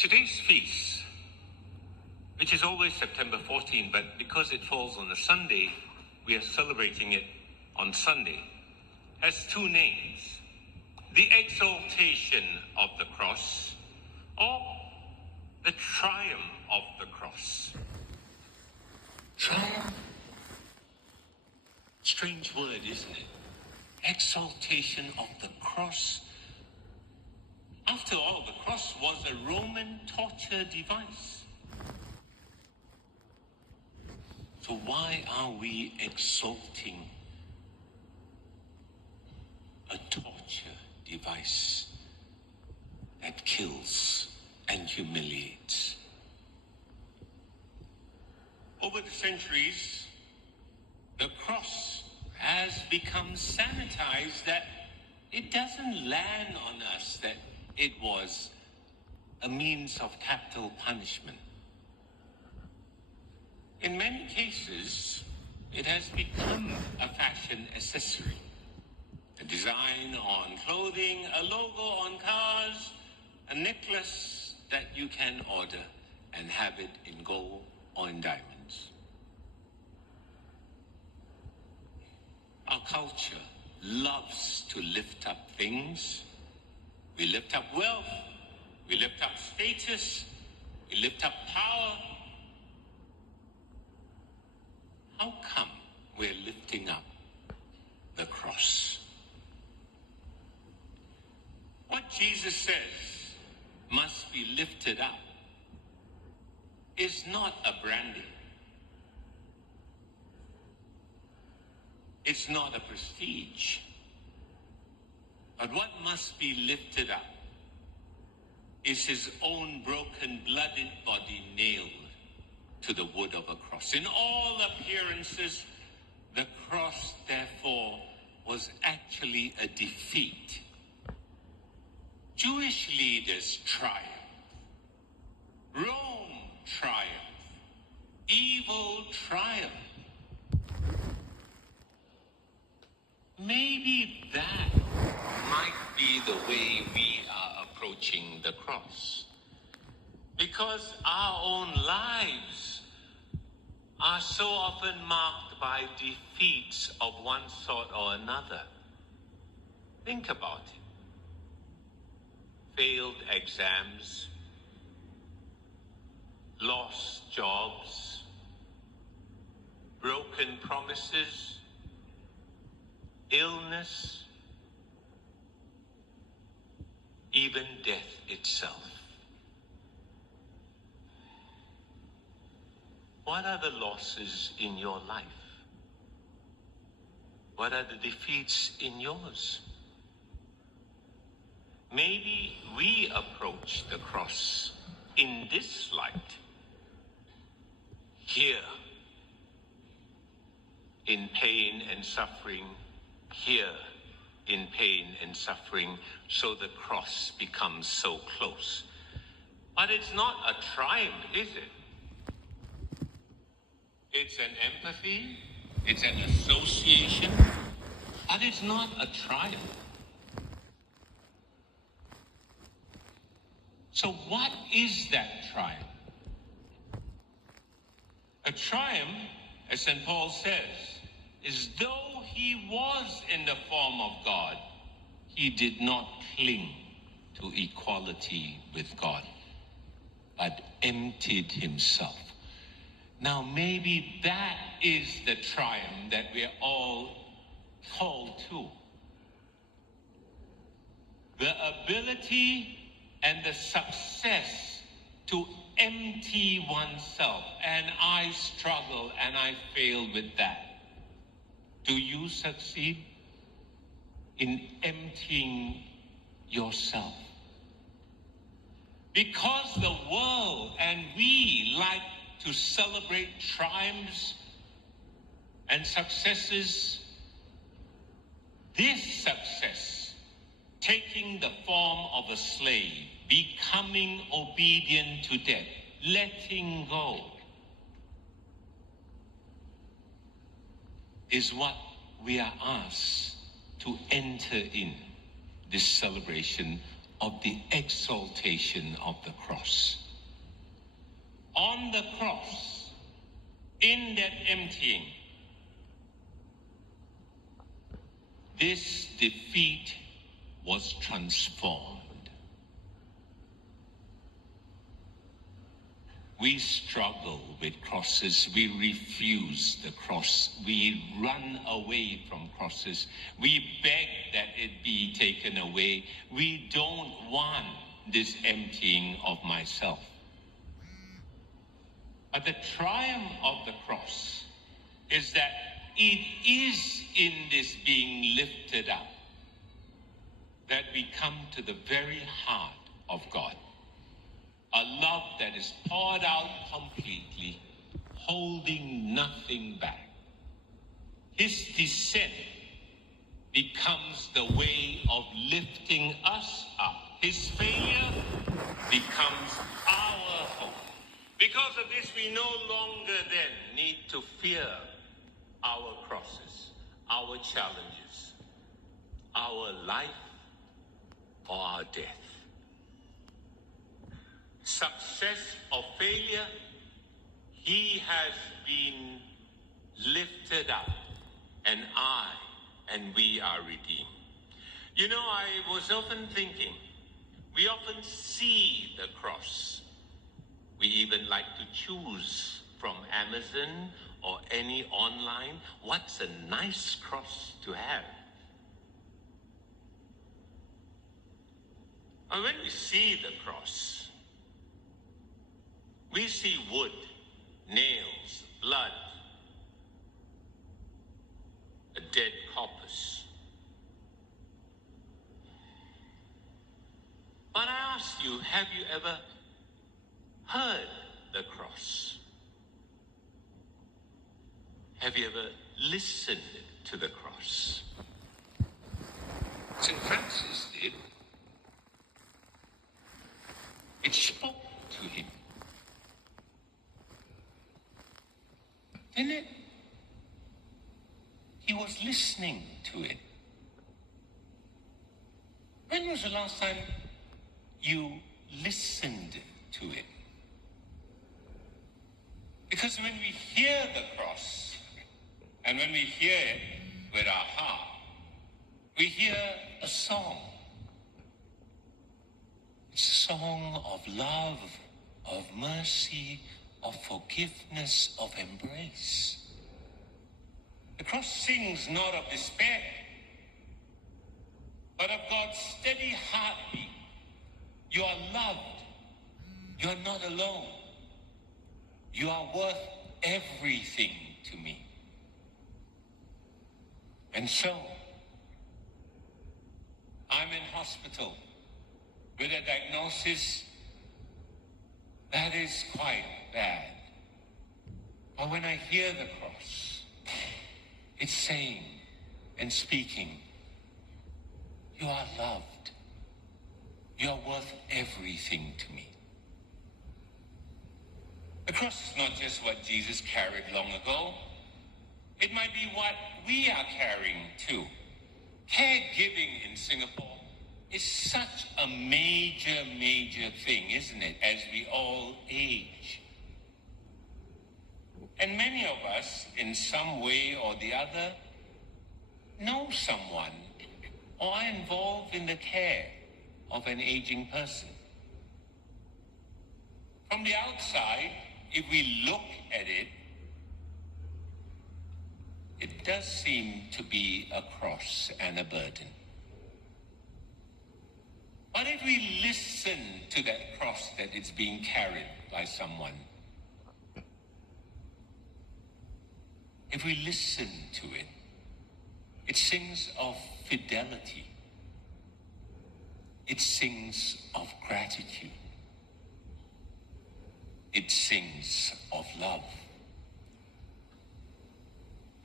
Today's feast, which is always September 14, but because it falls on a Sunday, we are celebrating it on Sunday, has two names: the exaltation of the cross, or the triumph of the cross. Triumph? Strange word, isn't it? Exaltation of the cross. After all, the cross was a Roman torture device. So why are we exalting a torture device that kills and humiliates? Over the centuries, the cross has become sanitized that it doesn't land on us that it was a means of capital punishment. In many cases, it has become a fashion accessory. A design on clothing, a logo on cars, a necklace that you can order and have it in gold or in diamonds. Our culture loves to lift up things. We lift up wealth, we lift up status, we lift up power. How come we're lifting up the cross? What Jesus says must be lifted up is not a branding. It's not a prestige. But what must be lifted up is his own broken, blooded body nailed to the wood of a cross. In all appearances, the cross, therefore, was actually a defeat. Jewish leaders triumphed. Rome triumphed. Evil triumphed. Maybe that might be the way we are approaching the cross. Because our own lives are so often marked by defeats of one sort or another. Think about it. Failed exams, lost jobs, broken promises, illness, even death itself. What are the losses in your life? What are the defeats in yours? Maybe we approach the cross in this light. Here, in pain and suffering, here in pain and suffering, so the cross becomes so close. But it's not a triumph, is it? It's an empathy, it's an association, but it's not a triumph. So what is that triumph? A triumph, as St. Paul says, is though he was in the form of God, he did not cling to equality with God, but emptied himself. Now maybe that is the triumph that we're all called to. The ability and the success to empty oneself. And I struggle and I fail with that. Do you succeed in emptying yourself? Because the world and we like to celebrate triumphs and successes, this success, taking the form of a slave, becoming obedient to death, letting go, is what we are asked to enter in this celebration of the exaltation of the cross. On the cross, in that emptying, this defeat was transformed. We struggle with crosses. We refuse the cross. We run away from crosses. We beg that it be taken away. We don't want this emptying of myself. But the triumph of the cross is that it is in this being lifted up that we come to the very heart of God. A love that is poured out completely, holding nothing back. His descent becomes the way of lifting us up. His failure becomes our hope. Because of this, we no longer then need to fear our crosses, our challenges, our life, or our death. Success or failure, he has been lifted up, and we are redeemed. You know, I was often thinking, we often see the cross. We even like to choose from Amazon or any online, what's a nice cross to have? And when we see the cross, we see wood, nails, blood, a dead corpus. But I ask you, have you ever heard the cross? Have you ever listened to the cross? St. Francis did. It spoke to him. Didn't it? He was listening to it. When was the last time you listened to it? Because when we hear the cross, and when we hear it with our heart, we hear a song. It's a song of love, of mercy, of forgiveness, of embrace. The cross sings not of despair, but of God's steady heartbeat. You are loved. You are not alone. You are worth everything to me. And so, I'm in hospital with a diagnosis that is quite bad. But when I hear the cross, it's saying and speaking, you are loved. You are worth everything to me. The cross is not just what Jesus carried long ago. It might be what we are carrying too. Caregiving in Singapore is such a major thing, isn't it, as we all age? And many of us, in some way or the other, know someone or are involved in the care of an aging person. From the outside, if we look at it, it does seem to be a cross and a burden. But if we listen to that cross that is being carried by someone, if we listen to it, it sings of fidelity. It sings of gratitude. It sings of love.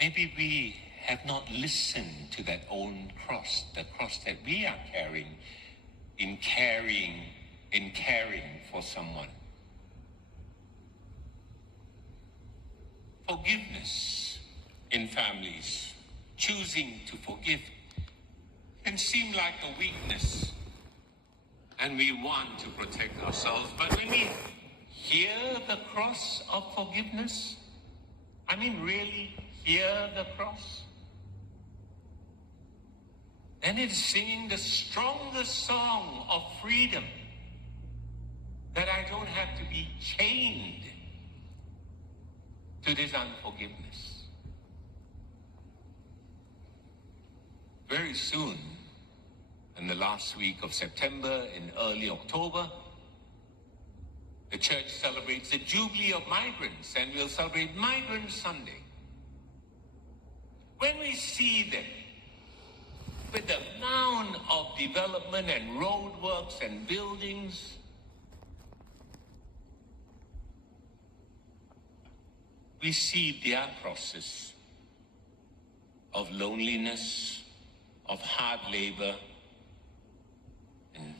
Maybe we have not listened to that own cross, the cross that we are carrying in caring for someone. Forgiveness in families, choosing to forgive, can seem like a weakness. and we want to protect ourselves. But when we hear the cross of forgiveness, I mean really hear the cross, then it's singing the strongest song of freedom, that I don't have to be chained to this unforgiveness. Very soon, in the last week of September, in early October, the church celebrates the Jubilee of Migrants, and we'll celebrate Migrant Sunday. When we see them, with the amount of development and roadworks and buildings, we see their process of loneliness, of hard labor, and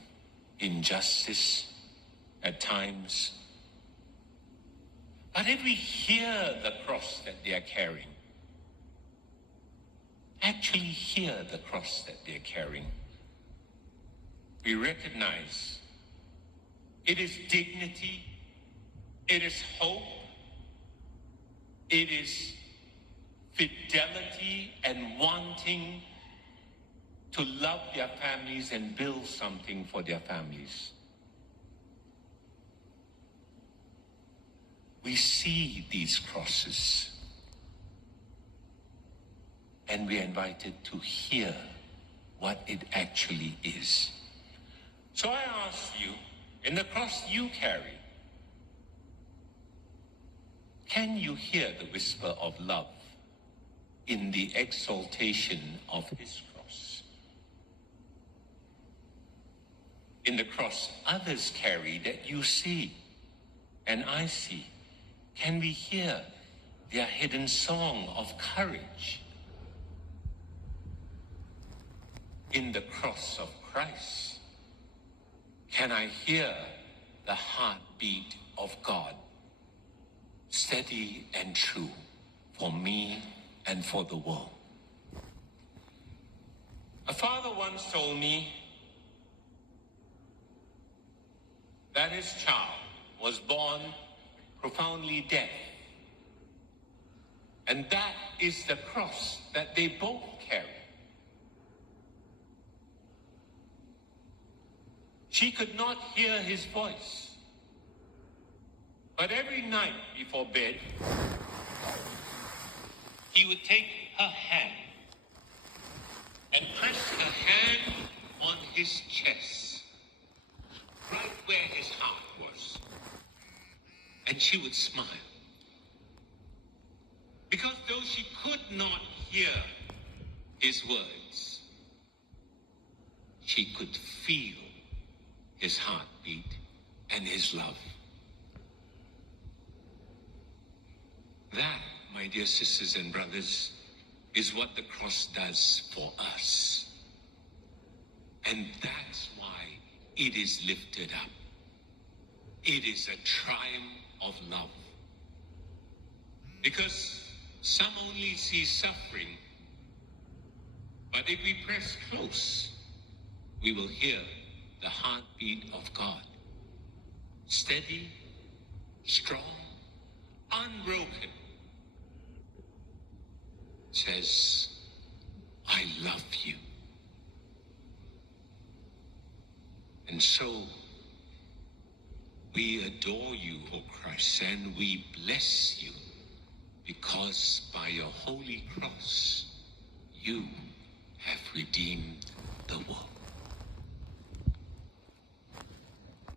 injustice at times. But if we hear the cross that they are carrying, actually hear the cross that they're carrying, we recognize it is dignity, it is hope, it is fidelity and wanting to love their families and build something for their families. We see these crosses, and we are invited to hear what it actually is. So I ask you, in the cross you carry, can you hear the whisper of love in the exaltation of his cross? In the cross others carry that you see and I see, can we hear their hidden song of courage? In the cross of Christ, can I hear the heartbeat of God, steady and true for me and for the world? A father once told me that his child was born profoundly deaf, and that is the cross that they both carry. She could not hear his voice, but every night before bed, he would take her hand and press her hand on his chest, right where his heart was. And she would smile. Because though she could not hear his words, she could feel his heartbeat and his love. That, my dear sisters and brothers, is what the cross does for us. And that's why it is lifted up. It is a triumph of love. Because some only see suffering, but if we press close, we will hear the heartbeat of God. Steady, strong, unbroken. Says, I love you. And so, we adore you, O Christ, and we bless you, because by your holy cross, you have redeemed